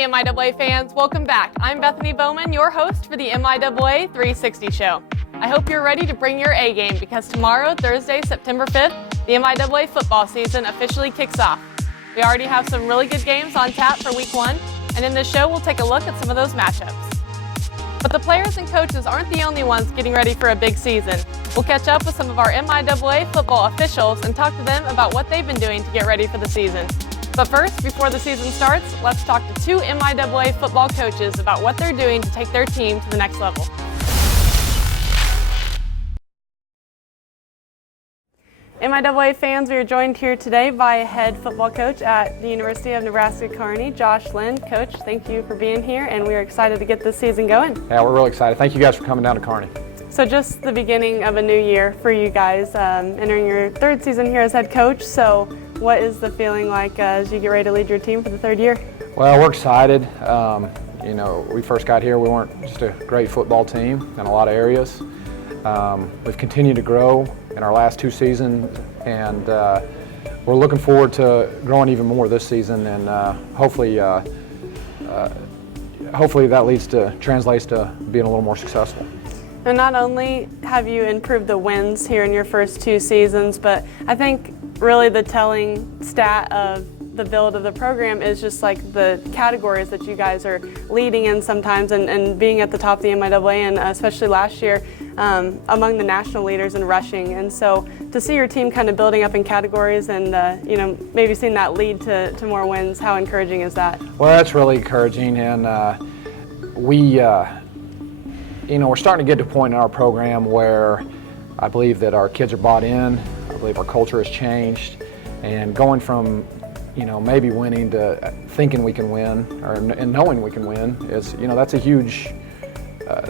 Hey MIAA fans, welcome back. I'm Bethany Bowman, your host for the MIAA 360 show. I hope you're ready to bring your A game because tomorrow, Thursday, September 5th, the MIAA football season officially kicks off. We already have some really good games on tap for week 1, and in this show we'll take a look at some of those matchups. But the players and coaches aren't the only ones getting ready for a big season. We'll catch up with some of our MIAA football officials and talk to them about what they've been doing to get ready for the season. But first, before the season starts, let's talk to 2 MIAA football coaches about what they're doing to take their team to the next level. MIAA fans, we are joined here today by head football coach at the University of Nebraska-Kearney, Josh Lin. Coach, thank you for being here, and we are excited to get this season going. Yeah, we're really excited. Thank you guys for coming down to Kearney. So just the beginning of a new year for you guys, entering your 3rd season here as head coach. So what is the feeling like as you get ready to lead your team for the 3rd year? Well, we're excited. You know, we first got here, we weren't just a great football team in a lot of areas. We've continued to grow in our last 2 seasons, and we're looking forward to growing even more this season, and hopefully that translates to being a little more successful. And not only have you improved the wins here in your first 2 seasons, but I think really the telling stat of the build of the program is just like the categories that you guys are leading in sometimes and being at the top of the MIAA, and especially last year among the national leaders in rushing. And so to see your team kind of building up in categories and you know, maybe seeing that lead to more wins, how encouraging is that? Well, that's really encouraging, and you know, we're starting to get to a point in our program where I believe that our kids are bought in. I believe our culture has changed, and going from, you know, maybe winning to thinking we can win, and knowing we can win is, you know, that's a huge,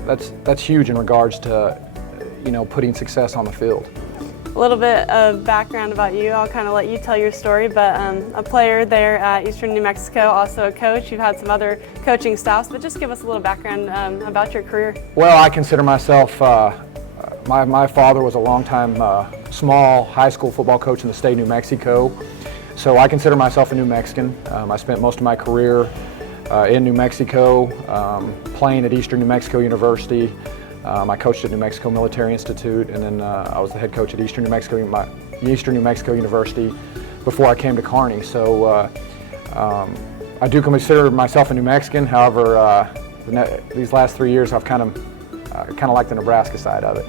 that's huge in regards to, you know, putting success on the field. A little bit of background about you. I'll kind of let you tell your story, but a player there at Eastern New Mexico, also a coach. You've had some other coaching staffs, but just give us a little background about your career. Well, I consider myself, my father was a longtime small high school football coach in the state of New Mexico, so I consider myself a New Mexican. I spent most of my career in New Mexico, playing at Eastern New Mexico University. I coached at New Mexico Military Institute, and then I was the head coach at Eastern New Mexico University before I came to Kearney. So I do consider myself a New Mexican. However, these last 3 years I've kind of liked the Nebraska side of it.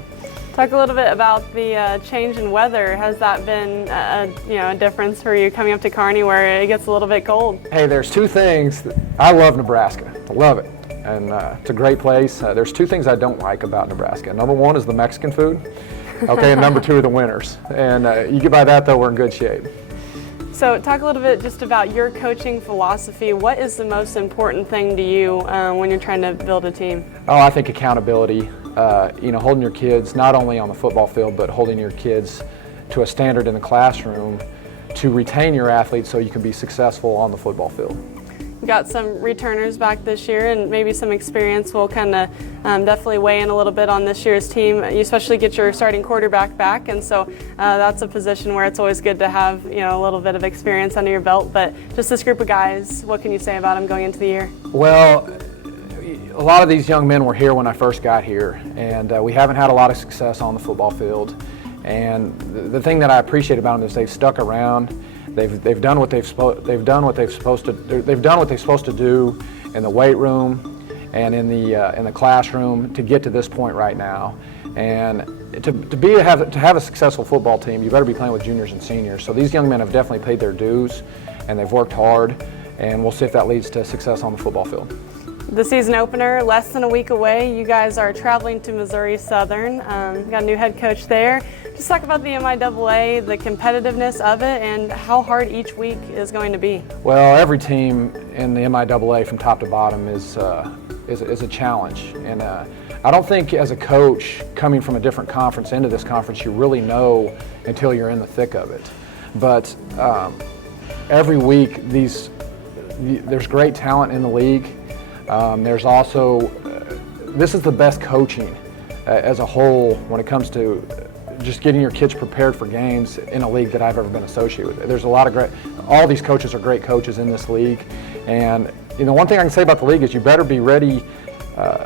Talk a little bit about the change in weather. Has that been a difference for you coming up to Kearney where it gets a little bit cold? Hey, there's 2 things. I love Nebraska. I love it. And it's a great place. There's 2 things I don't like about Nebraska. Number 1 is the Mexican food, okay, and number 2 are the winters. And you get by that though, we're in good shape. So talk a little bit just about your coaching philosophy. What is the most important thing to you when you're trying to build a team? Oh, I think accountability. You know, holding your kids not only on the football field, but holding your kids to a standard in the classroom to retain your athletes so you can be successful on the football field. Got some returners back this year, and maybe some experience will kind of definitely weigh in a little bit on this year's team. You especially get your starting quarterback back, and so that's a position where it's always good to have, you know, a little bit of experience under your belt. But just this group of guys, what can you say about them going into the year? Well, a lot of these young men were here when I first got here, and we haven't had a lot of success on the football field. And the thing that I appreciate about them is they've stuck around. They've done what they've supposed to do in the weight room and in the classroom to get to this point right now. And to have a successful football team, you better be playing with juniors and seniors. So these young men have definitely paid their dues, and they've worked hard. And we'll see if that leads to success on the football field. The season opener, less than a week away. You guys are traveling to Missouri Southern. Got a new head coach there. Just talk about the MIAA, the competitiveness of it, and how hard each week is going to be. Well, every team in the MIAA from top to bottom is a challenge. And I don't think as a coach coming from a different conference into this conference, you really know until you're in the thick of it. But every week, there's great talent in the league. There's also, this is the best coaching as a whole when it comes to just getting your kids prepared for games in a league that I've ever been associated with. There's a lot of all these coaches are great coaches in this league, and one thing I can say about the league is you better be ready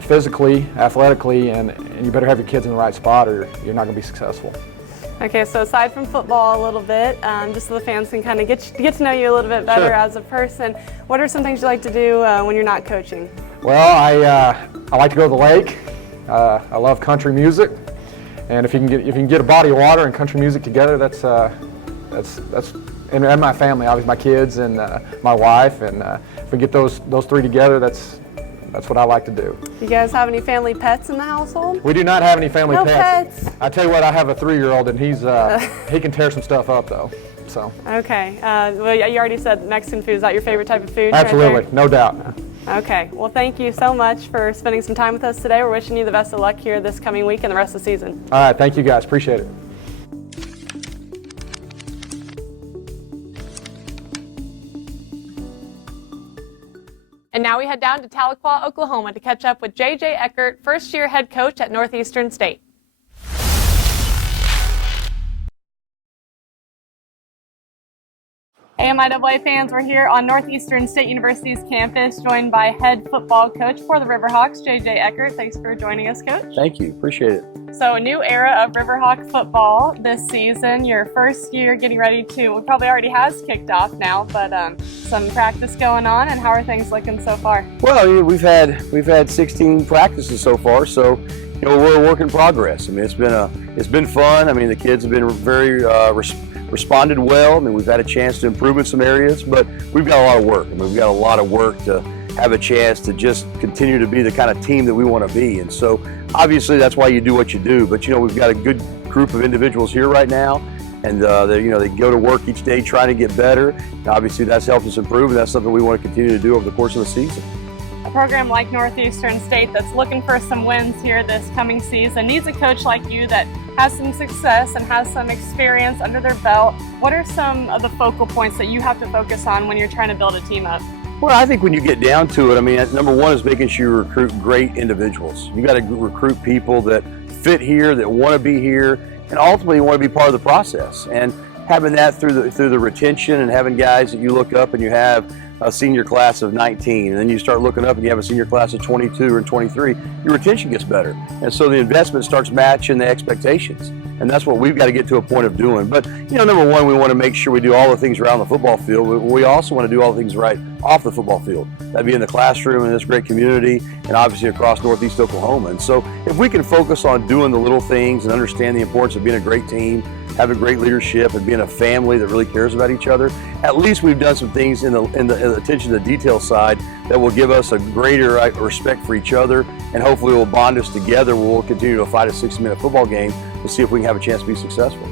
physically, athletically, and you better have your kids in the right spot or you're not going to be successful. Okay, so aside from football a little bit, just so the fans can kind of get to know you a little bit better as a person, what are some things you like to do when you're not coaching? Well, I like to go to the lake. I love country music, and if you can get a body of water and country music together, that's and my family, obviously my kids and my wife, and if we get those three together, that's what I like to do. You guys have any family pets in the household? We do not have any family pets. I tell you what, I have a 3-year-old, and he can tear some stuff up though. So. Okay. Well, you already said Mexican food. Is that your favorite type of food? Absolutely, right no doubt. Okay. Well, thank you so much for spending some time with us today. We're wishing you the best of luck here this coming week and the rest of the season. All right. Thank you guys. Appreciate it. And now we head down to Tahlequah, Oklahoma to catch up with J.J. Eckert, first-year head coach at Northeastern State. Hey, MIAA fans, we're here on Northeastern State University's campus, joined by head football coach for the Riverhawks, J.J. Eckert. Thanks for joining us, Coach. Thank you. Appreciate it. So a new era of Riverhawk football this season. Your first year getting ready to, it probably already has kicked off now, but some practice going on, and how are things looking so far? Well, we've had 16 practices so far, so we're a work in progress. I mean, it's been fun. I mean, the kids have been very responded well. I mean, we've had a chance to improve in some areas, but we've got a lot of work. I mean, we've got a lot of work to have a chance to just continue to be the kind of team that we want to be. And so obviously that's why you do what you do. But we've got a good group of individuals here right now, and they go to work each day trying to get better. And obviously that's helped us improve, and that's something we want to continue to do over the course of the season. A program like Northeastern State that's looking for some wins here this coming season needs a coach like you that has some success and has some experience under their belt. What are some of the focal points that you have to focus on when you're trying to build a team up? Well, I think when you get down to it, I mean, number one is making sure you recruit great individuals. You got to recruit people that fit here, that want to be here, and ultimately want to be part of the process. And having that through the retention and having guys that you look up and you have a senior class of 19, and then you start looking up and you have a senior class of 22 or 23, your retention gets better. And so the investment starts matching the expectations. And that's what we've got to get to a point of doing. But, number one, we want to make sure we do all the things around the football field. We also want to do all the things right off the football field. That'd be in the classroom in this great community and obviously across Northeast Oklahoma. And so if we can focus on doing the little things and understand the importance of being a great team, having great leadership, and being a family that really cares about each other, at least we've done some things in the attention to the detail side that will give us a greater respect for each other, and hopefully will bond us together where we'll continue to fight a 60-minute football game to see if we can have a chance to be successful.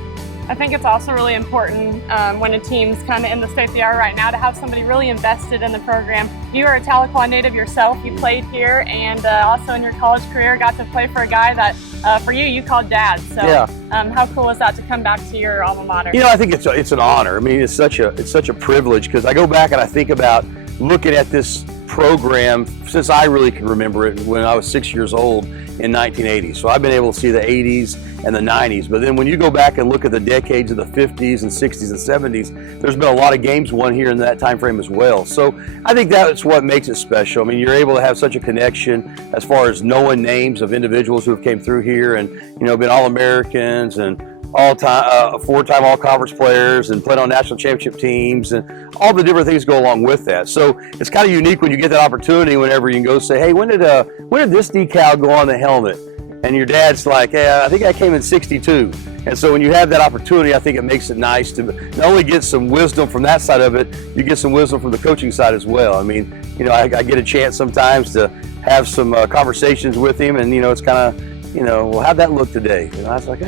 I think it's also really important when a team's kind of in the state they are right now to have somebody really invested in the program. You are a Tahlequah native yourself. You played here, and also in your college career got to play for a guy that for you called Dad. So yeah. How cool is that to come back to your alma mater? I think it's an honor. I mean, it's such a privilege, because I go back and I think about looking at this program since I really can remember it, when I was 6 years old in 1980. So I've been able to see the 80s and the 90s. But then when you go back and look at the decades of the 50s and 60s and 70s, there's been a lot of games won here in that time frame as well. So I think that's what makes it special. I mean, you're able to have such a connection as far as knowing names of individuals who have came through here and been All-Americans and all-time, four-time all-conference players and played on national championship teams, and all the different things go along with that. So it's kind of unique when you get that opportunity whenever you can go say, hey, when did this decal go on the helmet? And your dad's like, hey, I think I came in 62. And so when you have that opportunity, I think it makes it nice to not only get some wisdom from that side of it, you get some wisdom from the coaching side as well. I mean, I get a chance sometimes to have some conversations with him, and it's kind of, well, how'd that look today? And I was like,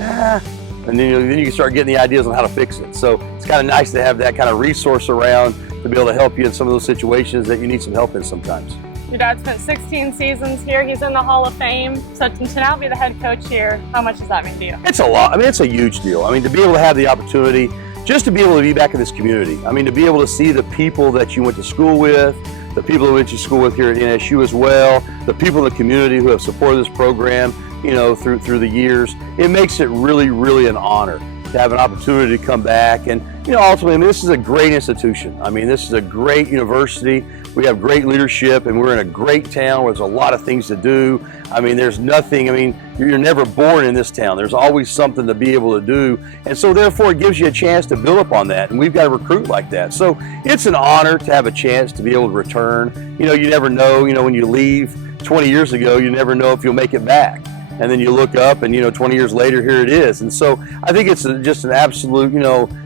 and then you can start getting the ideas on how to fix it. So it's kind of nice to have that kind of resource around to be able to help you in some of those situations that you need some help in sometimes. Your dad spent 16 seasons here. He's in the Hall of Fame. So to now be the head coach here, how much does that mean to you? It's a lot. I mean, it's a huge deal. I mean, to be able to have the opportunity, just to be able to be back in this community. I mean, to be able to see the people that you went to school with, the people who went to school with here at NSU as well, the people in the community who have supported this program, through the years. It makes it really, really an honor. to have an opportunity to come back. And, ultimately, I mean, this is a great institution. I mean, this is a great university. We have great leadership, and we're in a great town where there's a lot of things to do. I mean, there's nothing, I mean, you're never bored in this town. There's always something to be able to do. And so therefore it gives you a chance to build up on that. And we've got to recruit like that. So it's an honor to have a chance to be able to return. You never know, when you leave 20 years ago, you never know if you'll make it back. And then you look up and, 20 years later, here it is. And so I think it's just an absolute,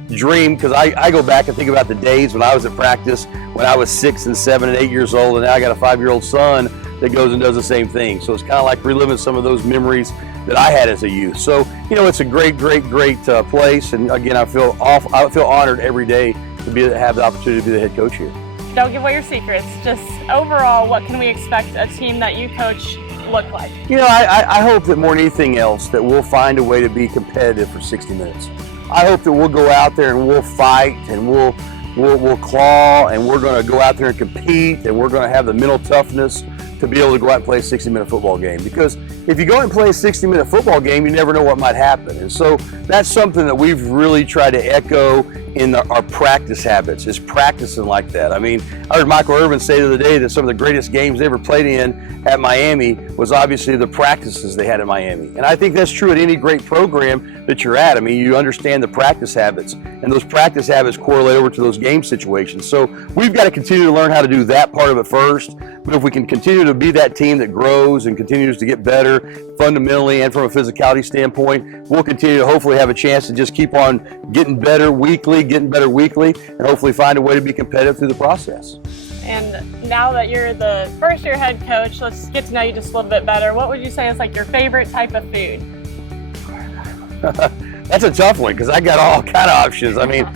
dream, because I go back and think about the days when I was at practice, when I was 6 and 7 and 8 years old, and now I got a 5-year-old son that goes and does the same thing. So it's kind of like reliving some of those memories that I had as a youth. So, it's a great place. And again, I feel honored every day to have the opportunity to be the head coach here. Don't give away your secrets. Just overall, what can we expect a team that you coach look like? I hope that more than anything else that we'll find a way to be competitive for 60 minutes. I hope that we'll go out there and we'll fight and we'll claw, and we're going to go out there and compete, and we're going to have the mental toughness to be able to go out and play a 60-minute football game. Because if you go out and play a 60-minute football game, you never know what might happen. And so that's something that we've really tried to echo in our practice habits, is practicing like that. I mean, I heard Michael Irvin say the other day that some of the greatest games they ever played in at Miami was obviously the practices they had in Miami. And I think that's true at any great program that you're at. I mean, you understand the practice habits, and those practice habits correlate over to those game situations. So we've got to continue to learn how to do that part of it first. But if we can continue to be that team that grows and continues to get better fundamentally and from a physicality standpoint, we'll continue to hopefully have a chance to just keep on getting better weekly, and hopefully find a way to be competitive through the process. And now that you're the first-year head coach, let's get to know you just a little bit better. What would you say is like your favorite type of food? That's a tough one, because I got all kind of options. I mean,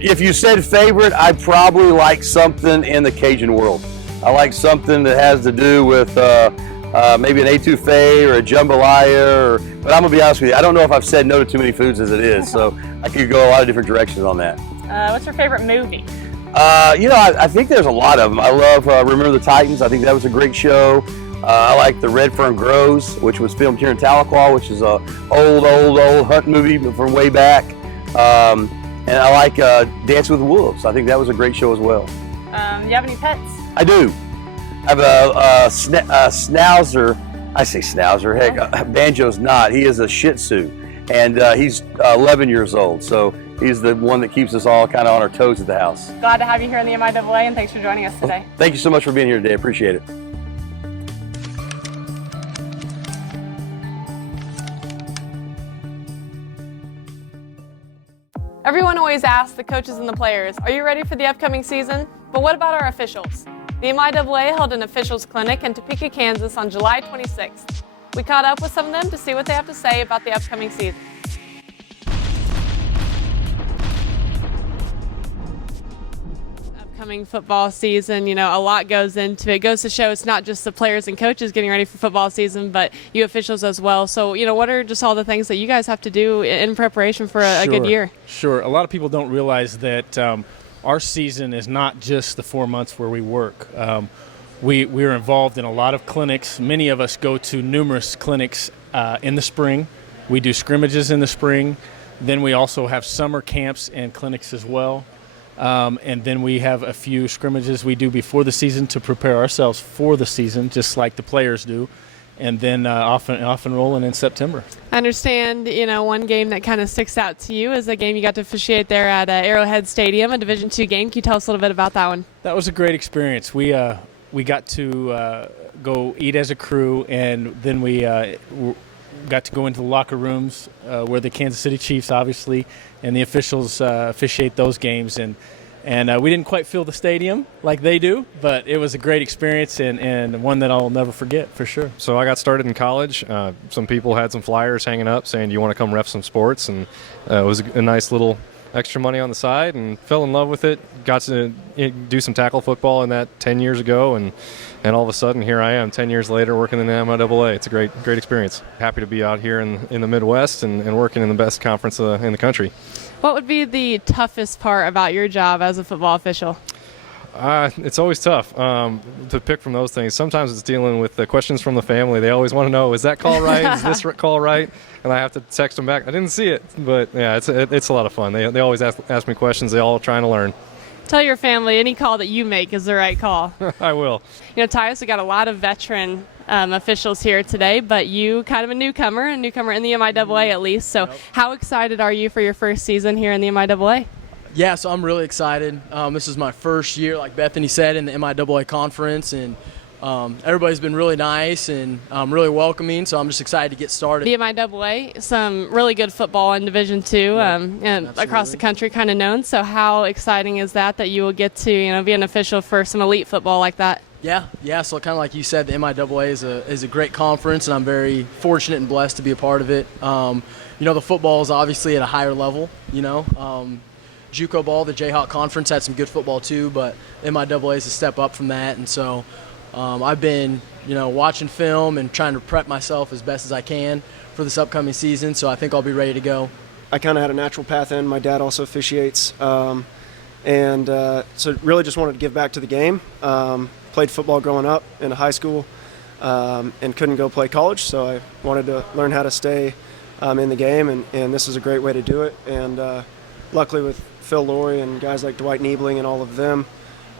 if you said favorite, I'd probably like something in the Cajun world. I like something that has to do with maybe an etouffee or a jambalaya, but I'm going to be honest with you, I don't know if I've said no to too many foods as it is, so I could go a lot of different directions on that. What's your favorite movie? I think there's a lot of them. I love Remember the Titans. I think that was a great show. I like The Red Fern Grows, which was filmed here in Tahlequah, which is a old hunt movie from way back. And I like Dance with the Wolves. I think that was a great show as well. Do you have any pets? I do. I have a schnauzer. I say schnauzer. Heck, Banjo's not. He is a Shih Tzu, and he's 11 years old. So he's the one that keeps us all kind of on our toes at the house. Glad to have you here in the MIAA, and thanks for joining us today. Thank you so much for being here today. I appreciate it. Everyone always asks the coaches and the players, are you ready for the upcoming season? But what about our officials? The MIAA held an officials clinic in Topeka, Kansas on July 26th. We caught up with some of them to see what they have to say about the upcoming season. Upcoming football season, a lot goes into it. It goes to show it's not just the players and coaches getting ready for football season, but you officials as well. So, what are just all the things that you guys have to do in preparation for a good year? Sure. A lot of people don't realize that our season is not just the 4 months where we work. We're involved in a lot of clinics. Many of us go to numerous clinics in the spring. We do scrimmages in the spring. Then we also have summer camps and clinics as well. And then we have a few scrimmages we do before the season to prepare ourselves for the season, just like the players do. And then off and rolling in September. I understand, one game that kind of sticks out to you is a game you got to officiate there at Arrowhead Stadium, a Division II game. Can you tell us a little bit about that one? That was a great experience. We got to go eat as a crew, and then we got to go into the locker rooms where the Kansas City Chiefs, obviously, and the officials officiate those games. And we didn't quite fill the stadium like they do, but it was a great experience and one that I'll never forget for sure. So I got started in college. Some people had some flyers hanging up saying, do you want to come ref some sports? And it was a nice little extra money on the side, and fell in love with it. Got to do some tackle football in that 10 years ago, and all of a sudden here I am 10 years later working in the MIAA. It's a great experience. Happy to be out here in the Midwest and working in the best conference in the country. What would be the toughest part about your job as a football official? It's always tough to pick from those things. Sometimes it's dealing with the questions from the family. They always want to know, is that call right? Is this call right? and I have to text them back, I didn't see it. But yeah, it's a lot of fun. They always ask me questions. They all trying to learn. Tell your family any call that you make is the right call. I will. You know, Tyus, we got a lot of veteran officials here today, but you kind of a newcomer in the MIAA at least. So how excited are you for your first season here in the MIAA? Yeah, so I'm really excited. This is my first year, like Bethany said, in the MIAA conference, and everybody's been really nice and really welcoming, so I'm just excited to get started. The MIAA, some really good football in Division II and across the country kind of known. So how exciting is that you will get to be an official for some elite football like that? Yeah. So kind of like you said, the MIAA is a great conference, and I'm very fortunate and blessed to be a part of it. The football is obviously at a higher level, JUCO ball, the Jayhawk Conference had some good football too, but MIAA is a step up from that, and so I've been, watching film and trying to prep myself as best as I can for this upcoming season, so I think I'll be ready to go. I kind of had a natural path in. My dad also officiates, so really just wanted to give back to the game. Played football growing up in high school and couldn't go play college, so I wanted to learn how to stay in the game, and this is a great way to do it. And luckily with Phil Laurie and guys like Dwight Niebling and all of them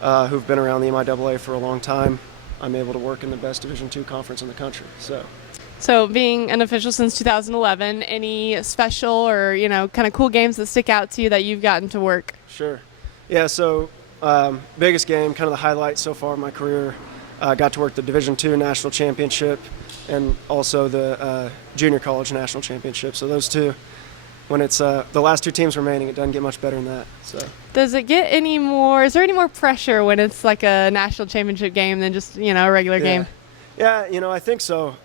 who've been around the MIAA for a long time, I'm able to work in the best Division II conference in the country. So being an official since 2011, any special or, kind of cool games that stick out to you that you've gotten to work? Sure. Yeah, so biggest game, kind of the highlight so far in my career, got to work the Division II National Championship and also the Junior College National Championship. So those two, when it's the last two teams remaining, it doesn't get much better than that. So does it get any more, is there any more pressure when it's like a national championship game than just, a regular game? Yeah, I think so.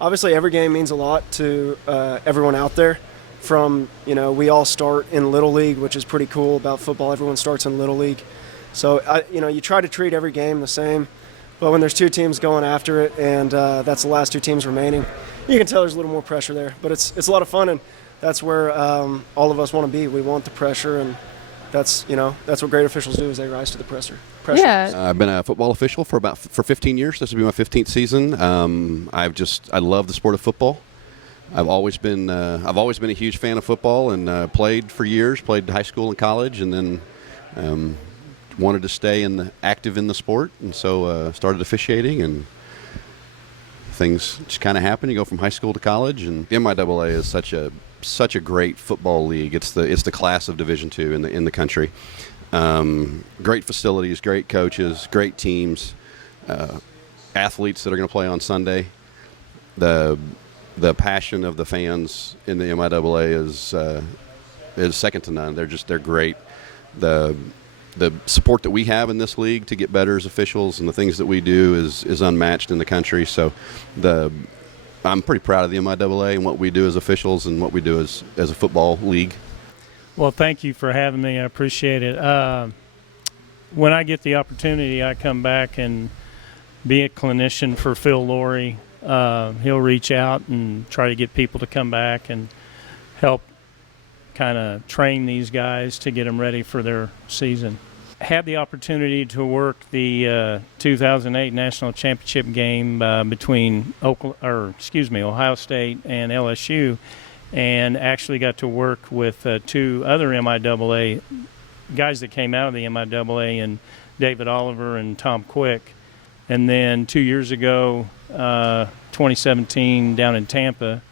Obviously every game means a lot to everyone out there. From, we all start in Little League, which is pretty cool about football. Everyone starts in Little League. So, you try to treat every game the same. But when there's two teams going after it and that's the last two teams remaining, you can tell there's a little more pressure there. But it's a lot of fun, and that's where all of us want to be. We want the pressure, and that's what great officials do is they rise to the pressure. Yeah. I've been a football official for 15 years. This will be my 15th season. I love the sport of football. I've always been a huge fan of football and played for years. Played high school and college, and then wanted to stay active in the sport, and so started officiating, and things just kind of happen. You go from high school to college, and the MIAA is such a great football league. It's the class of Division II in the country. Great facilities, great coaches, great teams, athletes that are going to play on Sunday. The passion of the fans in the MIAA is second to none. They're great. The support that we have in this league to get better as officials and the things that we do is unmatched in the country. So I'm pretty proud of the MIAA and what we do as officials and what we do as a football league. Well, thank you for having me. I appreciate it. When I get the opportunity, I come back and be a clinician for Phil Laurie. He'll reach out and try to get people to come back and help kind of train these guys to get them ready for their season. Had the opportunity to work the 2008 National Championship game between Ohio State and LSU, and actually got to work with two other MIAA guys that came out of the MIAA, and David Oliver and Tom Quick. And then 2 years ago, 2017, down in Tampa,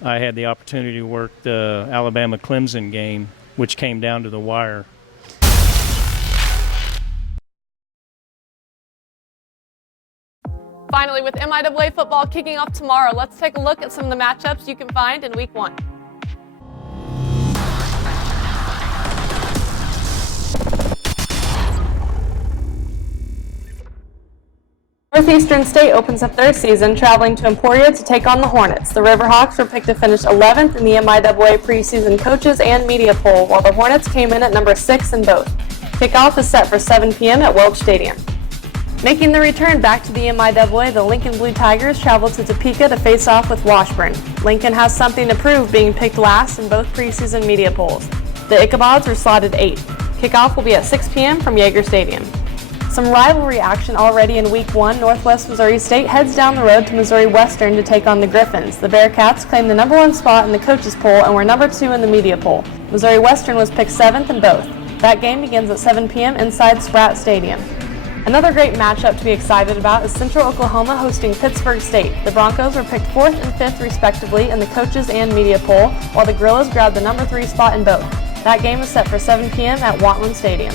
I had the opportunity to work the Alabama-Clemson game, which came down to the wire. Finally, with MIAA football kicking off tomorrow, let's take a look at some of the matchups you can find in Week 1. Northeastern State opens up their season traveling to Emporia to take on the Hornets. The Riverhawks were picked to finish 11th in the MIAA preseason coaches and media poll, while the Hornets came in at number 6 in both. Kickoff is set for 7 p.m. at Welch Stadium. Making the return back to the MIAA, the Lincoln Blue Tigers travel to Topeka to face off with Washburn. Lincoln has something to prove, being picked last in both preseason media polls. The Ichabods are slotted 8th. Kickoff will be at 6 p.m. from Yager Stadium. Some rivalry action already in Week 1. Northwest Missouri State heads down the road to Missouri Western to take on the Griffins. The Bearcats claimed the #1 spot in the coaches poll and were #2 in the media poll. Missouri Western was picked 7th in both. That game begins at 7 p.m. inside Spratt Stadium. Another great matchup to be excited about is Central Oklahoma hosting Pittsburgh State. The Broncos were picked 4th and 5th respectively in the coaches and media poll, while the Gorillas grabbed the #3 spot in both. That game is set for 7 p.m. at Watland Stadium.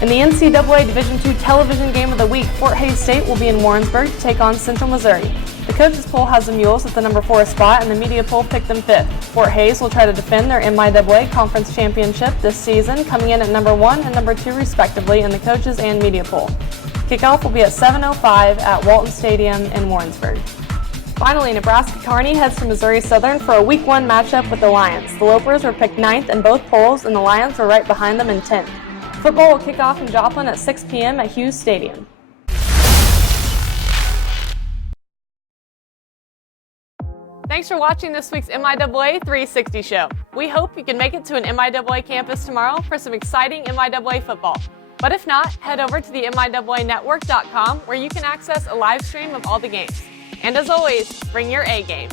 In the NCAA Division II television game of the week, Fort Hays State will be in Warrensburg to take on Central Missouri. The coaches poll has the Mules at the #4 spot, and the media poll picked them 5th. Fort Hays will try to defend their MIAA Conference Championship this season, coming in at #1 and #2 respectively in the coaches and media poll. Kickoff will be at 7:05 at Walton Stadium in Warrensburg. Finally, Nebraska Kearney heads to Missouri Southern for a Week 1 matchup with the Lions. The Lopers were picked 9th in both polls, and the Lions were right behind them in 10th. Football will kick off in Joplin at 6 p.m. at Hughes Stadium. Thanks for watching this week's MIAA 360 show. We hope you can make it to an MIAA campus tomorrow for some exciting MIAA football. But if not, head over to the MIAAnetwork.com where you can access a live stream of all the games. And as always, bring your A game.